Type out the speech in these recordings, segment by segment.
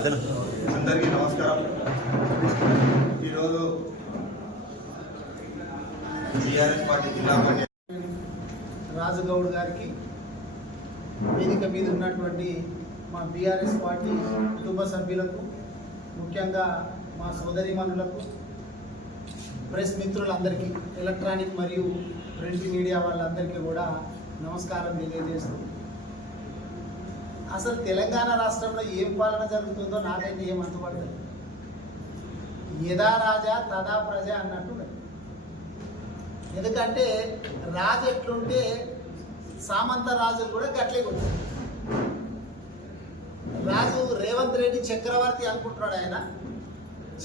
అందరికీ నమస్కారం. ఈరోజు టీఆర్ఎస్ పార్టీ జిల్లా పార్టీ రాజగౌడ్ గారికి, వేదిక మీద ఉన్నటువంటి మా బీఆర్ఎస్ పార్టీ కుటుంబ సభ్యులకు, ముఖ్యంగా మా సోదరిమణులకు, ప్రెస్ మిత్రులందరికీ, ఎలక్ట్రానిక్ మరియు ప్రింట్ మీడియా వాళ్ళందరికీ కూడా నమస్కారం తెలియజేస్తూ, అసలు తెలంగాణ రాష్ట్రంలో ఏం పాలన జరుగుతుందో నాకైతే ఏం అంతుపడలేదు. యథా రాజా తదా ప్రజ అన్నట్టు. ఎందుకంటే రాజు ఎట్లుంటే సామంత రాజులు కూడా గట్లే ఉంటారు. రాజు రేవంత్ రెడ్డి చక్రవర్తి అనుకుంటున్నాడు. ఆయన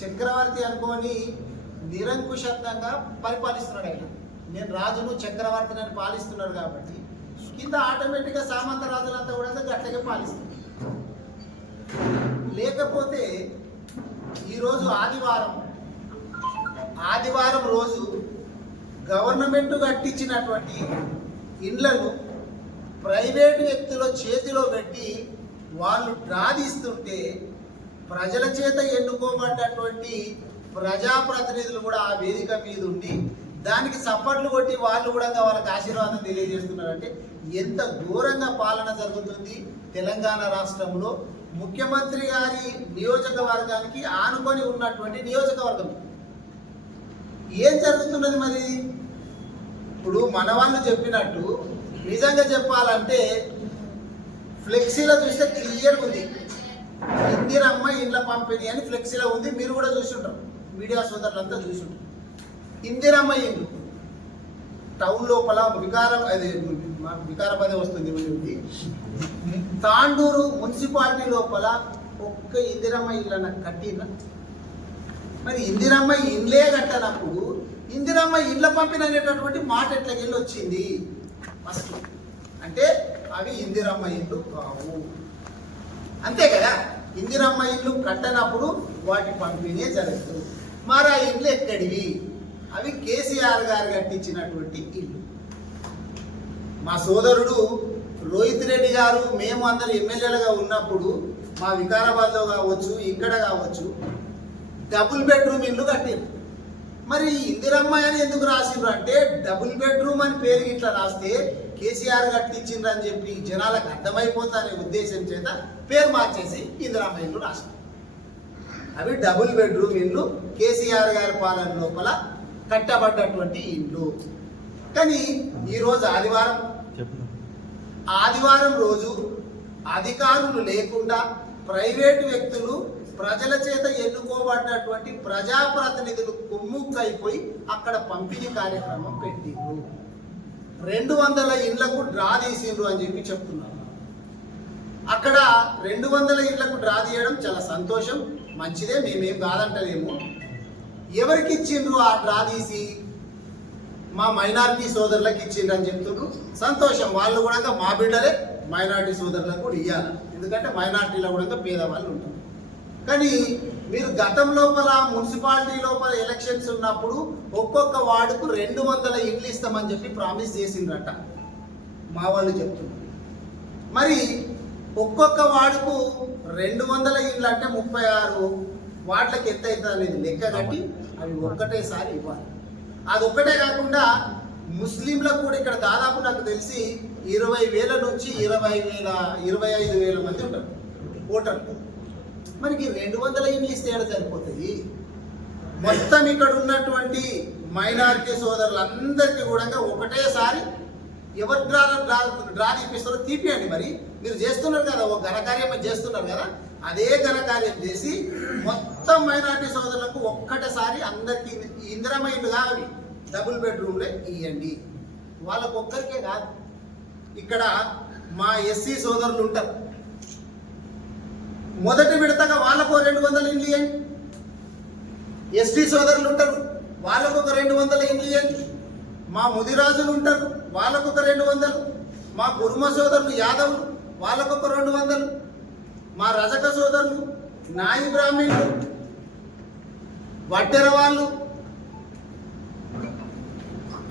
చక్రవర్తి అనుకొని నిరంకుశంగా పరిపాలిస్తున్నాడు. ఆయన నేను రాజును చక్రవర్తిని అని పాలిస్తున్నాడు కాబట్టి కింద ఆటోమేటిక్గా సామంత రాజులంతా కూడా గట్లగా పాలిస్తారు. లేకపోతే ఈరోజు ఆదివారం రోజు గవర్నమెంట్ కట్టించినటువంటి ఇండ్లను ప్రైవేటు వ్యక్తుల చేతిలో పెట్టి వాళ్ళు డ్రాదీస్తుంటే ప్రజల చేత ఎన్నుకోబడ్డటువంటి ప్రజాప్రతినిధులు కూడా ఆ వేదిక మీద ఉండి దానికి సపోర్ట్లు కొట్టి వాళ్ళు కూడా వాళ్ళకి ఆశీర్వాదం తెలియజేస్తున్నారంటే ఎంత ఘోరంగా పాలన జరుగుతుంది తెలంగాణ రాష్ట్రంలో. ముఖ్యమంత్రి గారి నియోజకవర్గానికి ఆనుకొని ఉన్నటువంటి నియోజకవర్గం ఏం జరుగుతున్నది మరి? ఇప్పుడు మన వాళ్ళు చెప్పినట్టు నిజంగా చెప్పాలంటే ఫ్లెక్సీలో చూస్తే క్లియర్గా ఉంది, ఇందిరమ్మ ఇండ్ల పంపిణీ అని ఫ్లెక్సీలో ఉంది. మీరు కూడా చూసుంటారు, మీడియా సోదరులంతా చూసుంటారు. ఇందిరమ్మ ఇల్లు టౌన్ లోపల వికారాబాద్ వస్తుంది, తాండూరు మున్సిపాలిటీ లోపల ఒక్క ఇందిరమ్మ ఇళ్ళ కట్టిన. మరి ఇందిరమ్మ ఇండ్లే కట్టనప్పుడు ఇందిరమ్మ ఇళ్ళ పంపిణీ అనేటటువంటి మాట ఎట్లకెళ్ళి వచ్చింది? ఫస్ట్ అంటే అవి ఇందిరమ్మ ఇల్లు కావు, అంతే కదా. ఇందిరమ్మ ఇల్లు కట్టనప్పుడు వాటి పంపిణీ జరుగుతుంది. మరి ఆ ఇల్లు ఎక్కడివి? అవి కేసీఆర్ గారు కట్టించినటువంటి ఇల్లు. మా సోదరుడు రోహిత్ రెడ్డి గారు మేము అందరు ఎమ్మెల్యేలుగా ఉన్నప్పుడు మా వికారాబాద్లో కావచ్చు, ఇక్కడ కావచ్చు, డబుల్ బెడ్రూమ్ ఇల్లు కట్టారు. మరి ఇందిరమ్మ అని ఎందుకు రాసిండ్రు అంటే డబుల్ బెడ్రూమ్ అని పేరు ఇట్లా రాస్తే కేసీఆర్ కట్టించిండ్రు అని చెప్పి జనాలకు అర్థమైపోతానే ఉద్దేశం చేత పేరు మార్చేసి ఇందిరమ్మ ఇల్లు రాసిండ్రు. అవి డబుల్ బెడ్రూమ్ ఇల్లు, కేసీఆర్ గారి పాలన లోపల కట్టబడ్డటువంటి ఇల్లు. కానీ ఈరోజు ఆదివారం రోజు అధికారులు లేకుండా ప్రైవేటు వ్యక్తులు ప్రజల చేత ఎన్నుకోబడినటువంటి ప్రజాప్రతినిధులు కుమ్ముక్కైపోయి అక్కడ పంపిణీ కార్యక్రమం పెట్టిండ్రు. 200 ఇళ్లకు డ్రా తీసిండ్రు అని చెప్పి చెప్తున్నారు. అక్కడ 200 ఇళ్లకు డ్రా తీయడం చాలా సంతోషం, మంచిదే, మేమేం కాదంటలేము. ఎవరికి ఇచ్చిండ్రు ఆ డ్రా తీసి? మా మైనారిటీ సోదరులకు ఇచ్చిండ్రు అని చెప్తుండ్రు, సంతోషం. వాళ్ళు కూడా మా బిడ్డలే మైనారిటీ సోదరులకు కూడా ఇవ్వాలి, ఎందుకంటే మైనారిటీలో కూడా పేదవాళ్ళు ఉంటారు. కానీ మీరు గతం లోపల మున్సిపాలిటీ లోపల ఎలక్షన్స్ ఉన్నప్పుడు ఒక్కొక్క వార్డుకు 200 ఇండ్లు ఇస్తామని చెప్పి ప్రామిస్ చేసిండ్రట మా వాళ్ళు చెప్తున్నారు. మరి ఒక్కొక్క వార్డుకు 200 ఇండ్లు అంటే 36 వార్డులకు ఎంత అవుతుంది అనేది లెక్క కట్టి అవి ఒక్కటేసారి ఇవ్వాలి. అది ఒక్కటే కాకుండా ముస్లింలకు కూడా ఇక్కడ దాదాపు నాకు తెలిసి 20,000 నుంచి 25,000 మంది ఉంటారు ఓటర్లు. మనకి 200 ఇండ్లు ఇస్తే ఏడ సరిపోతుంది? మొత్తం ఇక్కడ ఉన్నటువంటి మైనారిటీ సోదరులందరికీ కూడా ఒకటేసారి ఎవరు డ్రా తీపిస్తారో తీపియండి. మరి మీరు చేస్తున్నారు కదా, ఓ ఘనకార్యం చేస్తున్నారు కదా, అదే ఘనకార్యం చేసి మొత్తం మైనారిటీ సోదరులకు ఒక్కటేసారి అందరికీ ఇందిరమ్మ ఇల్లు కావాలి, డబుల్ బెడ్రూమ్లే ఇవ్వండి. వాళ్ళకు ఒక్కరికే కాదు, ఇక్కడ మా ఎస్సీ సోదరులు ఉంటారు, మొదటి విడతగా వాళ్ళకు 200 ఇండ్లు ఇవ్వండి. ఎస్టీ సోదరులు ఉంటారు, వాళ్ళకు ఒక 200 ఇండ్లు ఇవ్వండి. మా ముదిరాజులు ఉంటారు, వాళ్ళకు ఒక 200. మా కుర్మ సోదరులు యాదవులు, వాళ్ళకు ఒక 200. మా రజక సోదరులు, నాయి బ్రాహ్మణులు, వడ్డెర వాళ్ళు,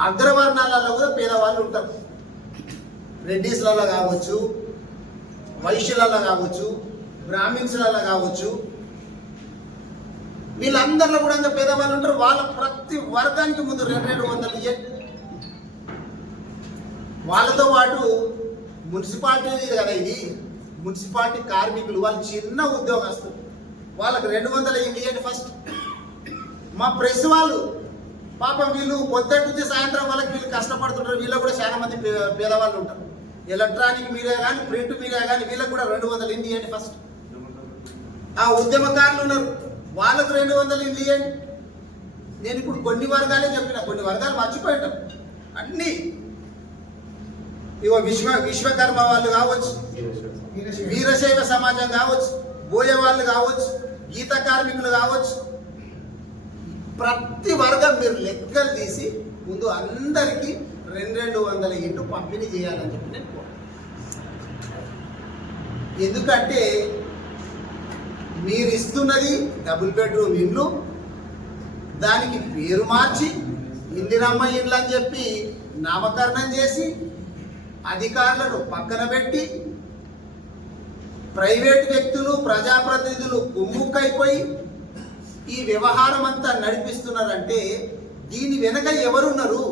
అగ్రవర్ణాలలో కూడా పేదవాళ్ళు ఉంటారు. రెడ్డిస్లలో కావచ్చు, వైశ్యులలో కావచ్చు, బ్రాహ్మిన్స్లలో కావచ్చు, వీళ్ళందరిలో కూడా ఇంకా పేదవాళ్ళు ఉంటారు. వాళ్ళ ప్రతి వర్గానికి ముందు 200 ఇవ్వండి. వాళ్ళతో పాటు మున్సిపాలిటీ కదా, ఇది మున్సిపాలిటీ కార్మికులు, వాళ్ళు చిన్న ఉద్యోగస్తులు, వాళ్ళకి 200 ఇవ్వండి ఫస్ట్. మా ప్రెస్ వాళ్ళు పాపం వీళ్ళు పొద్దుటి నుంచి సాయంత్రం వాళ్ళకి వీళ్ళు కష్టపడుతుంటారు. వీళ్ళకి కూడా చాలా మంది పేదవాళ్ళు ఉంటారు. ఎలక్ట్రానిక్ మీడియా కానీ ప్రింట్ మీడియా కానీ వీళ్ళకి కూడా 200 ఇవ్వండి ఫస్ట్. ఆ ఉద్యమకారులు ఉన్నారు, వాళ్ళకు 200 ఇవ్వండి. నేను ఇప్పుడు కొన్ని వర్గాలే చెప్పిన, కొన్ని వర్గాలు మర్చిపోయింటాం అన్నీ. ఇవో విశ్వకర్మ వాళ్ళు కావచ్చు, వీరశైవ సమాజం కావచ్చు, బోయ వాళ్ళు కావచ్చు, గీత కార్మికులు కావచ్చు, ప్రతి వర్గం మీరు లెక్కలు తీసి ముందు అందరికీ 200 ఇంటూ పంపిణీ చేయాలని చెప్పి నేను ఎందుకంటే మీరు ఇస్తున్నది డబుల్ బెడ్రూమ్ ఇల్లు, దానికి పేరు మార్చి ఇందిరమ్మ ఇల్లు అని చెప్పి నామకరణం చేసి అధికారులను పక్కన పెట్టి ప్రైవేట్ వ్యక్తులు ప్రజాప్రతినిధులు కుమ్ముక్కైపోయి ఈ వ్యవహారం అంతా నడిపిస్తున్నారంటే దీని వెనక ఎవరున్నారు?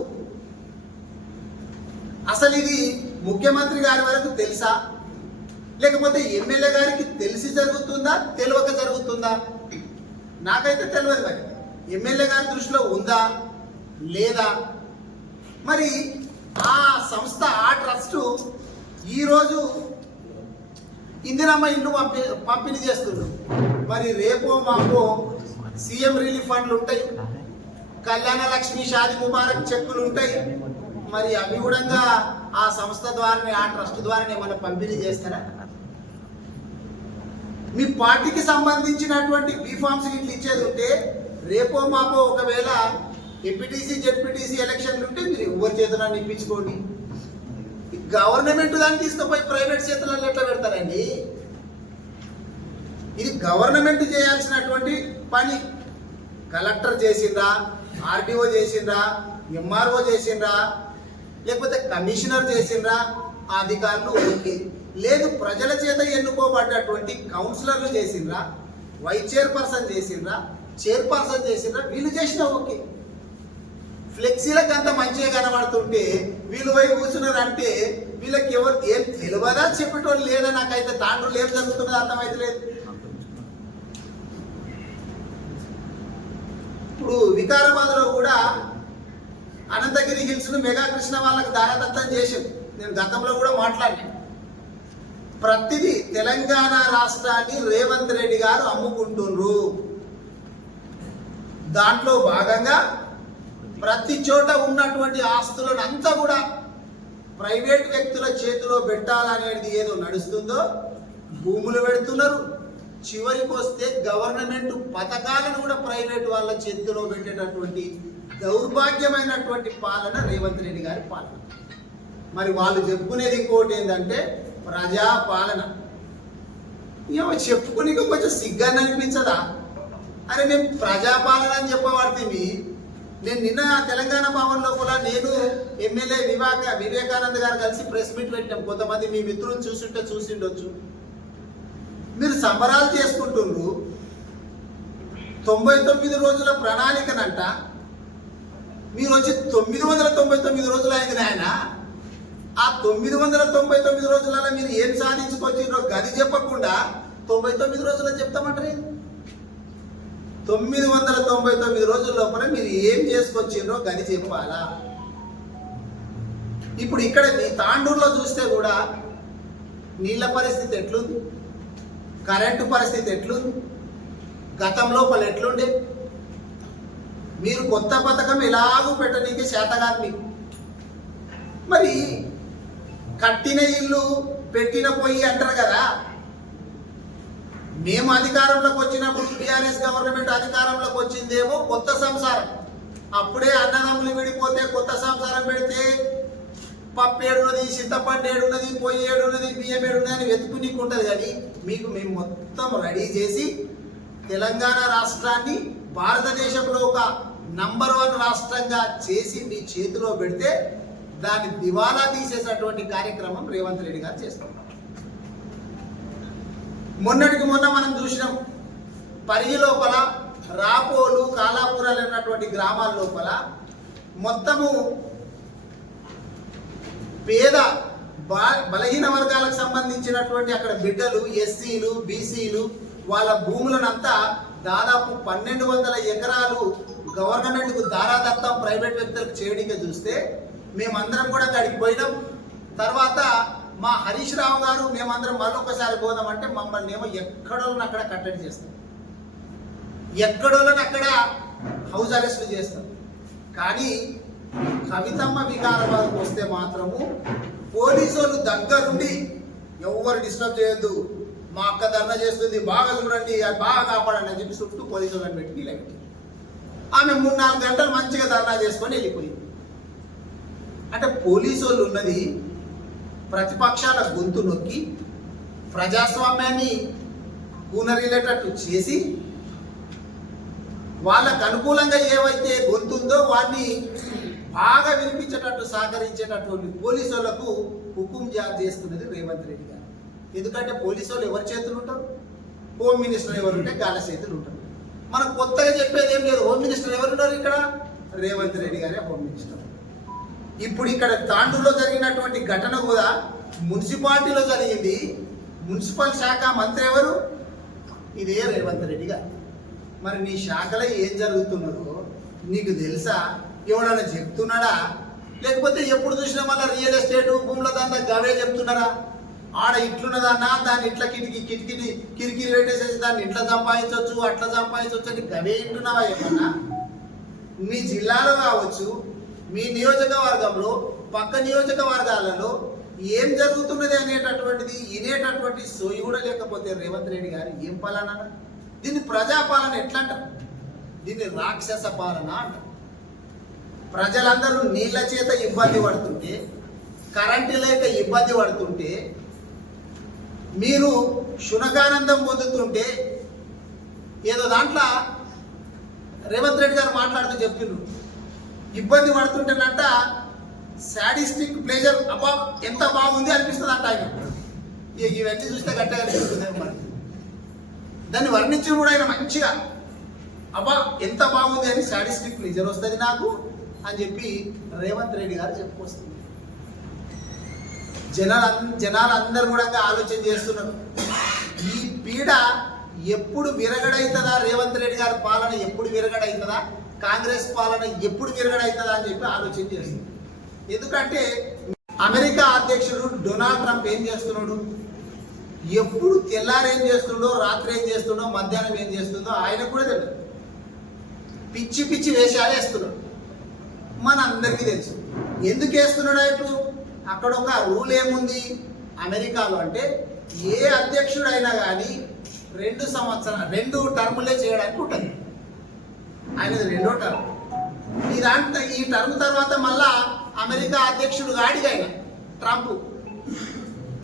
అసలు ఇది ముఖ్యమంత్రి గారి వరకు తెలుసా, లేకపోతే ఎమ్మెల్యే గారికి తెలిసి జరుగుతుందా, తెలియక జరుగుతుందా? నాకైతే తెలియదు. మరి ఎమ్మెల్యే గారి దృష్టిలో ఉందా లేదా? మరి ఆ సంస్థ, ఆ ట్రస్ట్ ఈరోజు ఇందిరమ్మ ఇల్లు పంపిణీ చేస్తున్నారు. మరి రేపో మాపో సీఎం రిలీఫ్ ఫండ్లు ఉంటాయి, కళ్యాణ లక్ష్మి, షాది ముబారక్ చెక్కులు ఉంటాయి. మరి అవి కూడా ఆ సంస్థ ద్వారానే, ఆ ట్రస్ట్ ద్వారానే మనం పంపిణీ చేస్తారా? మీ పార్టీకి సంబంధించినటువంటి బీఫామ్స్ ఇట్లా ఇచ్చేది ఉంటే రేపో మాపో ఒకవేళ ఎంపీటీసీ జెడ్పీటీసీ ఎలక్షన్లు ఉంటే మీరు ఎవరి చేతులను ఇప్పించుకోండి. గవర్నమెంట్ దాన్ని తీసుకుపోయి ప్రైవేట్ చేతులలో ఎట్లా పెడతారండి? ఇది గవర్నమెంట్ చేయాల్సినటువంటి పని. కలెక్టర్ చేసిందా, ఆర్డీఓ చేసిందా, ఎంఆర్ఓ చేసిందా, లేకపోతే కమిషనర్ చేసిందా? ఆ అధికారులు ఓకే. లేదు ప్రజల చేత ఎన్నుకోబడ్డటువంటి కౌన్సిలర్లు చేసిండ్రా, వైస్ చైర్పర్సన్ చేసిండ్రా, చైర్పర్సన్ చేసిండ్రా, వీళ్ళు చేసినా ఓకే. ఫ్లెక్సీలకు అంత మంచిగా కనబడుతుంటే వీళ్ళు పోయి కూర్చున్నారు అంటే వీళ్ళకి ఎవరు ఏం తెలియదా చెప్పేటోళ్ళు లేదా? నాకైతే తాండ్రులు ఏం జరుగుతున్నది అర్థమైతే లేదు. ఇప్పుడు వికారాబాద్లో కూడా అనంతగిరి హిల్స్ ను మెగా కృష్ణ వాళ్ళకి దారదత్తం చేసింది. నేను గతంలో కూడా మాట్లాడినా. ప్రతిదీ తెలంగాణ రాష్ట్రాన్ని రేవంత్ రెడ్డి గారు అమ్ముకుంటున్నారు. దాంట్లో భాగంగా ప్రతి చోట ఉన్నటువంటి ఆస్తులను అంతా కూడా ప్రైవేట్ వ్యక్తుల చేతిలో పెట్టాలనేది ఏదో నడుస్తుందో భూములు పెడుతున్నారు. చివరికి వస్తే గవర్నమెంట్ పథకాలను కూడా ప్రైవేట్ వాళ్ళ చేతిలో పెట్టేటటువంటి దౌర్భాగ్యమైనటువంటి పాలన రేవంత్ రెడ్డి గారి పాలన. మరి వాళ్ళు చెప్పుకునేది ఇంకోటి ఏంటంటే ప్రజా పాలన. ఏమో చెప్పుకుని కొంచెం సిగ్గాన్ని అనిపించదా? అరే మేము ప్రజాపాలన అని చెప్పబడుతుంది. నేను నిన్న తెలంగాణ భవన్ లోపల నేను ఎమ్మెల్యే వివేకానంద్ గారు కలిసి ప్రెస్ మీట్ పెట్టాం. కొంతమంది మీ మిత్రులు చూసిండొచ్చు. మీరు సంబరాలు చేసుకుంటున్నారు. 99 రోజుల ప్రణాళికనంట మీరు వచ్చి 999 రోజులు అయింది ఆయన. ఆ 999 రోజులలో మీరు ఏం సాధించుకొచ్చిండ్రో గది చెప్పకుండా 99 రోజులని చెప్తామంటారు. 999 రోజుల లోపల మీరు ఏం చేసుకొచ్చిండ్రో గది చెప్పాలా? ఇప్పుడు ఇక్కడ మీ తాండూరులో చూస్తే కూడా నీళ్ళ పరిస్థితి ఎట్లుంది, కరెంటు పరిస్థితి ఎట్లుంది, గతం లోపల ఎట్లుండే? మీరు కొత్త పథకం ఎలాగూ పెట్టడానికి చేతగాదు మీకు. మరి కట్టిన ఇల్లు పెట్టిన పొయ్యి అంటారు కదా. మేము అధికారంలోకి వచ్చినప్పుడు టీఆర్ఎస్ గవర్నమెంట్ అధికారంలోకి వచ్చిందేమో కొత్త సంసారం. అప్పుడే అన్నదమ్ములు విడిపోతే కొత్త సంసారం పెడితే పప్పు ఏడున్నది, చింతపండు ఏడున్నది, పొయ్యి ఏడున్నది, బియ్యం ఏడున్నది అని వెతుకునికి ఉంటుంది. కానీ మీకు మేము మొత్తం రెడీ చేసి తెలంగాణ రాష్ట్రాన్ని భారతదేశంలో ఒక నంబర్ 1 రాష్ట్రంగా చేసి మీ చేతిలో పెడితే దాన్ని దివాలా తీసేసేటువంటి కార్యక్రమం రేవంత్ రెడ్డి గారు చేస్తున్నారు. మొన్నటికి మొన్న మనం చూసినాం పరిగి లోపల రాపోలు కాలాపురాలు అన్నటువంటి గ్రామాల లోపల మొత్తము పేద బలహీన వర్గాలకు సంబంధించినటువంటి అక్కడ బిడ్డలు ఎస్సీలు బీసీలు వాళ్ళ భూములనంతా దాదాపు 1200 ఎకరాలు గవర్నమెంట్కు దారాదత్తం ప్రైవేట్ వ్యక్తులకు చేయడానికి చూస్తే మేమందరం కూడా అక్కడికి పోయినాం. తర్వాత మా హరీష్ రావు గారు మేమందరం మరొకసారి పోదామంటే మమ్మల్ని ఏమో ఎక్కడోళ్ళని అక్కడ కట్టడి చేస్తాం, ఎక్కడోళ్ళని అక్కడ హౌస్ అరెస్ట్లు చేస్తాం. కానీ కవితమ్మ వికారాబాద్కు వస్తే మాత్రము పోలీసు వాళ్ళు దగ్గరుండి ఎవరు డిస్టర్బ్ చేయొద్దు, మా అక్క ధర్నా చేస్తుంది, బాగా చూడండి, అది బాగా కాపాడండి అని చెప్పి చుట్టూ పోలీసు వాళ్ళని పెట్టి నిలబెట్టి ఆమె 3-4 గంటలు మంచిగా ధర్నా చేసుకొని వెళ్ళిపోయింది. అంటే పోలీసు వాళ్ళు ఉన్నది ప్రతిపక్షాల గొంతు నొక్కి ప్రజాస్వామ్యాన్ని కూనరిల్లేటట్టు చేసి వాళ్ళకు అనుకూలంగా ఏవైతే గొంతు ఉందో వాడిని బాగా వినిపించేటట్టు సహకరించేటటువంటి పోలీసు వాళ్ళకు హుకుం జారీ చేస్తున్నది రేవంత్ రెడ్డి గారు. ఎందుకంటే పోలీసు వాళ్ళు ఎవరి చేతులు ఉంటారు? హోమ్ మినిస్టర్ ఎవరు ఉంటే గాల చేతులు ఉంటారు. మనకు కొత్తగా చెప్పేది ఏం లేదు. హోమ్ మినిస్టర్ ఎవరున్నారు ఇక్కడ? రేవంత్ రెడ్డి గారే హోమ్ మినిస్టర్. ఇప్పుడు ఇక్కడ తాండూరులో జరిగినటువంటి ఘటన కూడా మున్సిపాలిటీలో జరిగింది. మున్సిపల్ శాఖ మంత్రి ఎవరు? ఇదే రేవంత్ రెడ్డి గారు. మరి నీ శాఖలో ఏం జరుగుతున్నదో నీకు తెలుసా? ఎవడన్నా చెప్తున్నాడా? లేకపోతే ఎప్పుడు చూసినా మళ్ళీ రియల్ ఎస్టేట్ భూముల దాంట్లో గవే చెప్తున్నారా? ఆడ ఇట్లున్నదన్నా దాన్ని ఇట్లా కిరికిరి పెట్టేసేసి దాన్ని ఇట్లా సంపాదించవచ్చు అట్లా సంపాదించవచ్చు అని గవే ఇంటున్నావా? ఏమన్నా మీ జిల్లాలో కావచ్చు, మీ నియోజకవర్గంలో, పక్క నియోజకవర్గాలలో ఏం జరుగుతున్నది అనేటటువంటిది వినేటటువంటి సోయి కూడా లేకపోతే రేవంత్ రెడ్డి గారు ఏం పాలన? దీన్ని ప్రజాపాలన ఎట్లా అంటారు? దీన్ని రాక్షస పాలన అంటారు. ప్రజలందరూ నీళ్ళ చేత ఇబ్బంది పడుతుంటే, కరెంటు లేక ఇబ్బంది పడుతుంటే, మీరు శునకానందం పొందుతుంటే ఏదో దాంట్లో రేవంత్ రెడ్డి గారు మాట్లాడుతూ చెప్తున్నారు, ఇబ్బంది పడుతుంటేనంట సాడిస్టిక్ ప్లేజర్, అబ్బా ఎంత బాగుంది అనిపిస్తుంది అంట ఆయన. ఇవన్నీ చూస్తే గట్టిగా అనిపిస్తుంది. మరి దాన్ని వర్ణించి కూడా ఆయన మంచిగా అబ్బా ఎంత బాగుంది అని సాడిస్టిక్ ప్లేజర్ వస్తుంది నాకు అని చెప్పి రేవంత్ రెడ్డి గారు చెప్పుకొస్తుంది. జనాలందరూ కూడా ఆలోచన చేస్తున్నారు, ఈ పీడ ఎప్పుడు విరగడవుతుందా? రేవంత్ రెడ్డి గారి పాలన ఎప్పుడు విరగడవుతుందా? కాంగ్రెస్ పాలన ఎప్పుడు విరగడవుతుందా అని చెప్పి ఆలోచన చేస్తుంది. ఎందుకంటే అమెరికా అధ్యక్షుడు డొనాల్డ్ ట్రంప్ ఏం చేస్తున్నాడు? ఎప్పుడు తెల్లారు ఏం చేస్తుండో, రాత్రి ఏం చేస్తుండో, మధ్యాహ్నం ఏం చేస్తుందో ఆయన కూడా తెలియదు. పిచ్చి పిచ్చి వేషాలు వేస్తున్నాడు. మన అందరికీ తెలుసు ఎందుకు వేస్తున్నాడు. ఇప్పుడు అక్కడ ఒక రూల్ ఏముంది అమెరికాలో అంటే, ఏ అధ్యక్షుడు అయినా కానీ 2 టర్ములే చేయడానికి ఉంటుంది. ఆయనది 2వ టర్మ్. ఈ టర్మ్ తర్వాత మళ్ళా అమెరికా అధ్యక్షుడు గాడిగా ఆయన ట్రంప్.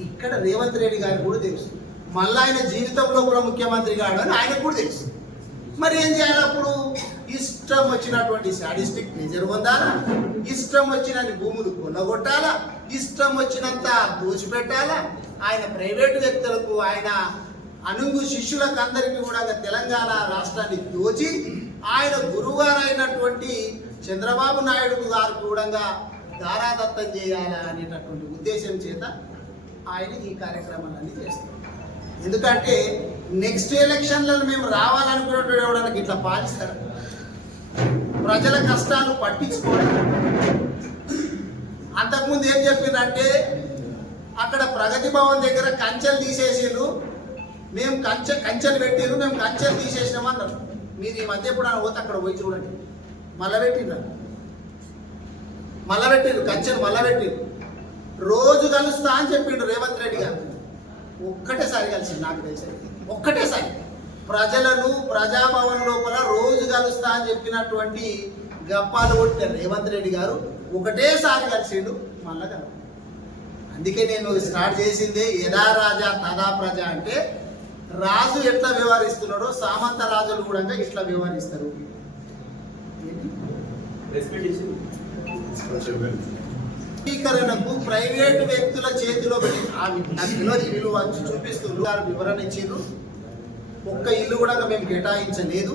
ఇక్కడ రేవంత్ రెడ్డి గారికి కూడా తెలుసు మళ్ళీ ఆయన జీవితంలో కూడా ముఖ్యమంత్రి కాడు అని ఆయనకు కూడా తెలుసు. మరి ఏం చేయాలి అప్పుడు? ఇష్టం వచ్చినటువంటి సాడిస్టిక్ ప్లేజర్ పొందాలా, ఇష్టం వచ్చినన్ని భూములు కొనగొట్టాలా, ఇష్టం వచ్చినంత దోచిపెట్టాలా. ఆయన ప్రైవేటు వ్యక్తులకు, ఆయన అనుంగు శిష్యులకు అందరికీ కూడా తెలంగాణ రాష్ట్రాన్ని దోచి ఆయన గురువుగారు అయినటువంటి చంద్రబాబు నాయుడు గారు కూడా దారాదత్తం చేయాలా అనేటటువంటి ఉద్దేశం చేత ఆయన ఈ కార్యక్రమాలన్నీ చేస్తారు. ఎందుకంటే నెక్స్ట్ ఎలక్షన్లలో మేము రావాలనుకున్నటువంటి ఎవడానికి ఇట్లా పాలిస్తారు. ప్రజల కష్టాలు పట్టించుకోవడం. అంతకుముందు ఏం చెప్పిందంటే, అక్కడ ప్రగతి భవన్ దగ్గర కంచెలు తీసేసిండ్రు, మేము కంచెలు పెట్టిరు, మేము కంచెలు తీసేసినామన్నారు. మీరు ఈ మధ్య ఎప్పుడు పోతే అక్కడ పోయి చూడండి, మళ్ళా పెట్టిర్రు కంచెలు మళ్ళా పెట్టిరు. రోజు కలుస్తా అని చెప్పిండు రేవంత్ రెడ్డి గారు. ఒక్కటేసారి కలిసింది నాకు తెలిసి, ఒక్కటేసారి ప్రజలను ప్రజాభవన్ లోపల రోజు కలుస్తా అని చెప్పినటువంటి గప్పాలు కొట్టిన రేవంత్ రెడ్డి గారు ఒకటేసారి కలిసిండు, మళ్ళా కలవ. అందుకే నేను స్టార్ట్ చేసిందే యథా రాజా తదా ప్రజ అంటే, రాజు ఎట్లా వ్యవహరిస్తున్నాడో సామంత రాజులు కూడా ఇట్లా వ్యవహరిస్తారు. స్పష్టీకరణకు ప్రైవేటు వ్యక్తుల చేతిలో నాకు తెలియదు ఈ విలువ వచ్చి చూపిస్తున్నారు, వివరణ ఇచ్చిండ్రు. ఒక్క ఇల్లు కూడా మేము కేటాయించలేదు,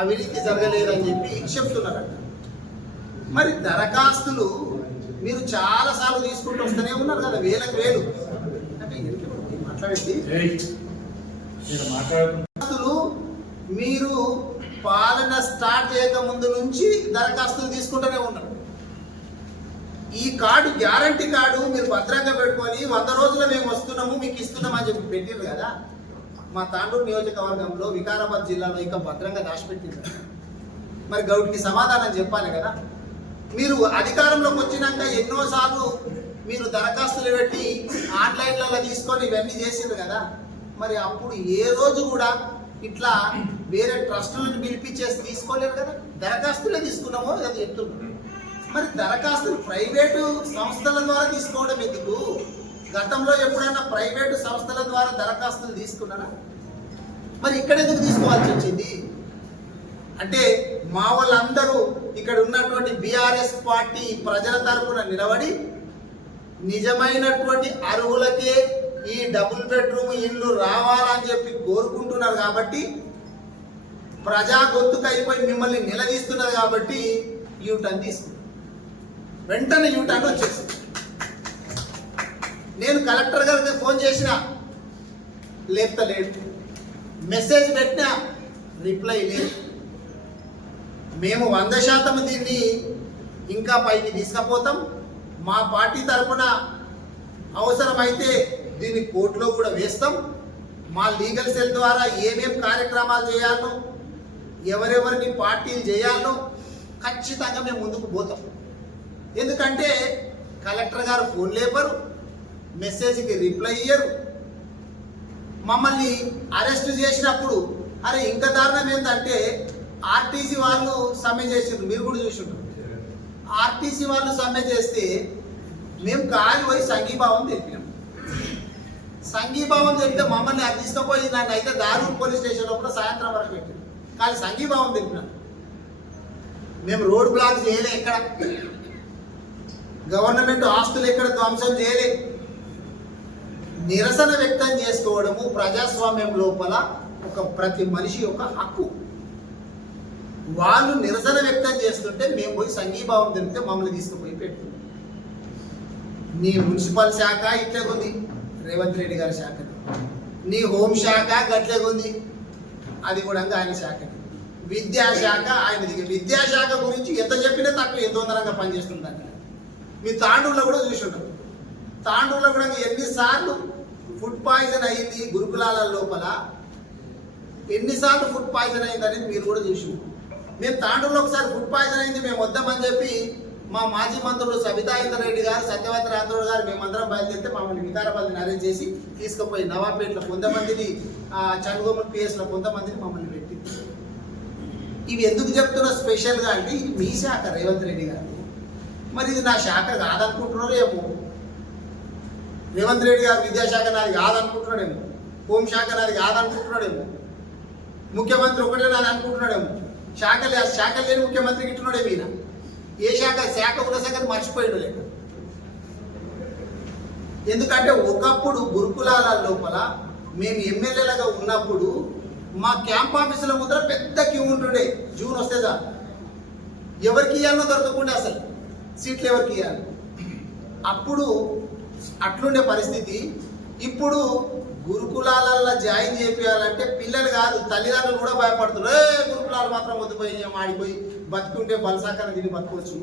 అవినీతి జరగలేదని చెప్పి చెప్తున్నారట. మరి దరఖాస్తులు మీరు చాలా సార్లు తీసుకుంటూ వస్తూనే ఉన్నారు కదా, వేలకు వేలు. అంటే మాట్లాడేది దరఖాస్తులు మీరు పాలన స్టార్ట్ చేయక ముందు నుంచి దరఖాస్తులు తీసుకుంటూనే ఉన్నారు. ఈ కార్డు గ్యారంటీ కార్డు మీరు భద్రంగా పెట్టుకొని 100 రోజులు మేము వస్తున్నాము మీకు ఇస్తున్నాము అని చెప్పి పెట్టిరు కదా. మా తాండూరు నియోజకవర్గంలో వికారాబాద్ జిల్లాలో ఇంకా భద్రంగా దాచిపెట్టింది. మరి గౌడ్కి సమాధానం చెప్పాలి కదా. మీరు అధికారంలోకి వచ్చినాక ఎన్నోసార్లు మీరు దరఖాస్తులు పెట్టి ఆన్లైన్లలో తీసుకొని ఇవన్నీ చేసిండ్రు కదా. మరి అప్పుడు ఏ రోజు కూడా ఇట్లా వేరే ట్రస్టులను పిలిపించేసి తీసుకోలేరు కదా, దరఖాస్తులే తీసుకున్నామో అది చెప్తున్నాం. మరి దరఖాస్తులు ప్రైవేటు సంస్థల ద్వారా తీసుకోవడం ఎందుకు? గతంలో ఎప్పుడైనా ప్రైవేటు సంస్థల ద్వారా దరఖాస్తులు తీసుకున్నారా? మరి ఇక్కడ ఎందుకు తీసుకోవాల్సి వచ్చింది? అంటే మా వాళ్ళందరూ ఇక్కడ ఉన్నటువంటి బీఆర్ఎస్ పార్టీ ప్రజల తరపున నిలబడి నిజమైనటువంటి అర్హులకే ఈ డబుల్ బెడ్రూమ్ ఇల్లు రావాలని చెప్పి కోరుకుంటున్నారు కాబట్టి, ప్రజా గొంతుకు అయిపోయి మిమ్మల్ని నిలదీస్తున్నారు కాబట్టి యూటర్న్ తీసుకున్నారు. వెంటనే యూటర్న్ వచ్చేసింది. నేను కలెక్టర్ గారికి ఫోన్ చేసిన, లేపుతలేడు. మెసేజ్ పెట్టినా రిప్లై లేదు. మేము 100% దీన్ని ఇంకా పైకి తీసుకుపోతాం. మా పార్టీ తరఫున అవసరమైతే దీన్ని కోర్టులో కూడా వేస్తాం. మా లీగల్ సెల్ ద్వారా ఏమేం కార్యక్రమాలు చేయాలో, ఎవరెవరిని పార్టీలు చేయాలో ఖచ్చితంగా మేము ముందుకు పోతాం. ఎందుకంటే కలెక్టర్ గారు ఫోన్ లేపరు, మెసేజ్కి రిప్లై ఇయ్యరు. మమ్మల్ని అరెస్ట్ చేసినప్పుడు అరే ఇంకా దారుణం ఏంటంటే ఆర్టీసీ వాళ్ళు సమ్మె చేసిండ్రు, మీరు కూడా చూసిండ్రు. ఆర్టీసీ వాళ్ళు సమ్మె చేస్తే మేము కాలి పోయి సంఘీభావం తెలిపినాం. సంఘీభావం తెలిపితే మమ్మల్ని అది తీసుకుపోయి నన్ను అయితే దారూర్ పోలీస్ స్టేషన్లో కూడా సాయంత్రం వరకు పెట్టినాం. కానీ సంఘీభావం తెలిపినాం. మేము రోడ్ బ్లాక్ చేయలే, ఎక్కడ గవర్నమెంట్ ఆస్తులు ఎక్కడ ధ్వంసం చేయలే. నిరసన వ్యక్తం చేసుకోవడము ప్రజాస్వామ్యం లోపల ఒక ప్రతి మనిషి యొక్క హక్కు. వాళ్ళు నిరసన వ్యక్తం చేస్తుంటే మేము పోయి సంఘీభావం తెలిపితే మమ్మల్ని తీసుకుపోయి పెట్టుకున్నాం. నీ మున్సిపల్ శాఖ ఇట్లేగుంది, రేవంత్ రెడ్డి గారి శాఖ. నీ హోం శాఖ గట్లేగుంది, అది కూడా ఆయన శాఖ. విద్యాశాఖ ఆయనది. విద్యాశాఖ గురించి ఎంత చెప్పినా తక్కువ, ఎంత తొందరగా పనిచేస్తుంటాను. మీ తాండూరులో కూడా చూసి ఉంటారు. తాండూరులో కూడా ఎన్నిసార్లు ఫుడ్ పాయిజన్ అయింది గురుకులాల లోపల, ఎన్నిసార్లు ఫుడ్ పాయిజన్ అయింది అనేది మీరు కూడా చూసి. మేము తాండూరులో ఒకసారి ఫుడ్ పాయిజన్ అయింది, మేము వద్దామని చెప్పి మా మాజీ మంత్రులు సబితా ఇంద్రారెడ్డి గారు, సత్యవతి రాథోడ్ గారు మేమందరం బయలుదేరితే మమ్మల్ని వికారాబాద్ని అరేంజ్ చేసి తీసుకుపోయి నవాపేటలో కొంతమందిని, చనుగోమల్ పిఎస్లో కొంతమందిని మమ్మల్ని పెట్టి. ఇవి ఎందుకు చెప్తున్నా స్పెషల్గా అంటే ఇది మీ శాఖ రేవంత్ రెడ్డి గారు. మరి ఇది నా శాఖ కాదనుకుంటున్నారో ఏమో. రేవంత్ రెడ్డి గారు విద్యాశాఖ నాది కాదనుకుంటున్నాడేమో, హోంశాఖ నాది కాదనుకుంటున్నాడేమో, ముఖ్యమంత్రి ఒకటే నాది అనుకుంటున్నాడేమో. శాఖ లేని ముఖ్యమంత్రికి ఇట్టున్నాడేమో. ఈయన ఏ శాఖ ఉన్న సంగతి మర్చిపోయాడు లేక. ఎందుకంటే ఒకప్పుడు గురుకులాల లోపల మేము ఎమ్మెల్యేలుగా ఉన్నప్పుడు మా క్యాంప్ ఆఫీసుల ముందర పెద్ద క్యూ ఉంటుండే. జూన్ వస్తే చాలు, ఎవరికి ఇవ్వాలనో దొరకకుండా అసలు సీట్లు ఎవరికి ఇవ్వాలి. అప్పుడు అట్లుండే పరిస్థితి. ఇప్పుడు గురుకులాలలో జాయిన్ చేయాలంటే పిల్లలు కాదు తల్లిదండ్రులు కూడా భయపడుతున్నారు. గురుకులాలు మాత్రం వద్దుపోయి ఆడిపోయి బతుకుంటే బలసాకారం తిని బతుకోవచ్చు.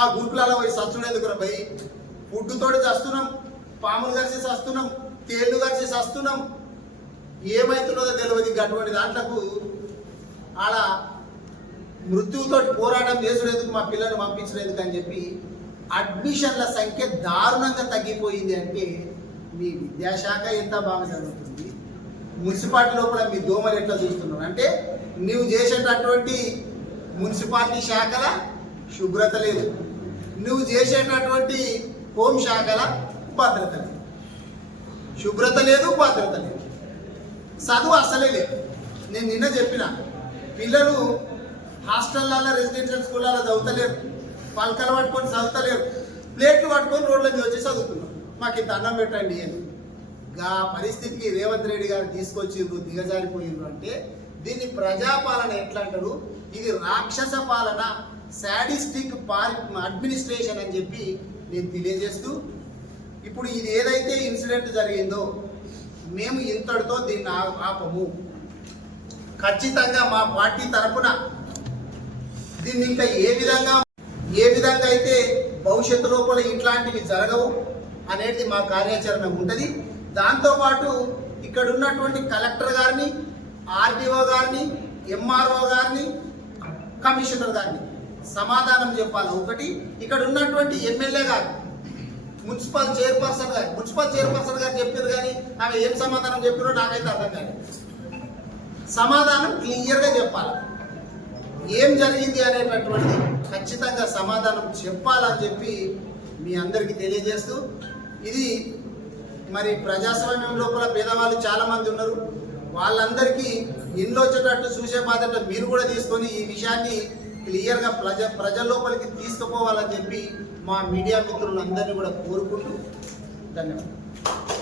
ఆ గురుకులాల పోయి సస్తున్నందుకు పోయి ఫుడ్డుతోటి చస్తున్నాం, పాములు కలిసి చస్తున్నాం, తేళ్లు కలిసి చస్తున్నాం. ఏమవుతున్నదో తెలియదు. అటువంటి దాంట్లకు ఆడ మృత్యువుతోటి పోరాటం చేసుడేందుకు, మా పిల్లల్ని పంపించలేదు అని చెప్పి అడ్మిషన్ల సంఖ్య దారుణంగా తగ్గిపోయింది. అంటే మీ విద్యాశాఖ ఎంత బాగా జరుగుతుంది, మున్సిపాలిటీ లోపల మీ దోమలు ఎట్లా చూస్తున్నారు అంటే నువ్వు చేసేటటువంటి మున్సిపాలిటీ శాఖల శుభ్రత లేదు, నువ్వు చేసేటటువంటి హోం శాఖల భద్రత లేదు. శుభ్రత లేదు, భద్రత లేదు, చదువు అసలే లేదు. నేను నిన్న చెప్పిన పిల్లలు హాస్టళ్ళల్లో రెసిడెన్షియల్ స్కూళ్ళలో చదువుతలేరు, పలకలు పట్టుకొని చదువుతలేరు, ప్లేట్లు పట్టుకొని రోడ్ల మీద వచ్చి చదువుతున్నారు. మాకు ఇంత అన్నం పెట్టండి అని. ఆ పరిస్థితికి రేవంత్ రెడ్డి గారు తీసుకొచ్చిండ్రు, దిగజారిపోయిండ్రు అంటే దీన్ని ప్రజాపాలన ఎట్లా అంటారు? ఇది రాక్షస పాలన, సాడిస్టిక్ అడ్మినిస్ట్రేషన్ అని చెప్పి నేను తెలియజేస్తూ, ఇప్పుడు ఇది ఏదైతే ఇన్సిడెంట్ జరిగిందో మేము ఇంతటితో దీన్ని ఆపము. ఖచ్చితంగా మా పార్టీ తరపున దీన్ని ఇంకా ఏ విధంగా అయితే భవిష్యత్తు లోపల ఇట్లాంటివి జరగవు అనేది మా కార్యాచరణ ఉంటుంది. దాంతోపాటు ఇక్కడ ఉన్నటువంటి కలెక్టర్ గారిని, ఆర్డీఓ గారిని, ఎంఆర్ఓ గారిని, కమిషనర్ గారిని సమాధానం చెప్పాలి. ఒకటి, ఇక్కడ ఉన్నటువంటి ఎమ్మెల్యే గారు, మున్సిపల్ చైర్పర్సన్ గారు చెప్పారు, కానీ ఆమె ఏం సమాధానం చెప్పారో నాకైతే అర్థం కాదు. సమాధానం క్లియర్గా చెప్పాలి. ఏం జరిగింది అనేటటువంటిది ఖచ్చితంగా సమాధానం చెప్పాలని చెప్పి మీ అందరికీ తెలియజేస్తూ, ఇది మరి ప్రజాస్వామ్యం లోపల పేదవాళ్ళు చాలా మంది ఉన్నారు. వాళ్ళందరికీ ఇంట్లో వచ్చేటట్టు చూసే బాధ్యత మీరు కూడా తీసుకొని ఈ విషయాన్ని క్లియర్గా ప్రజల లోపలికి తీసుకుపోవాలని చెప్పి మా మీడియా మిత్రులందరినీ కూడా కోరుకుంటూ ధన్యవాదాలు.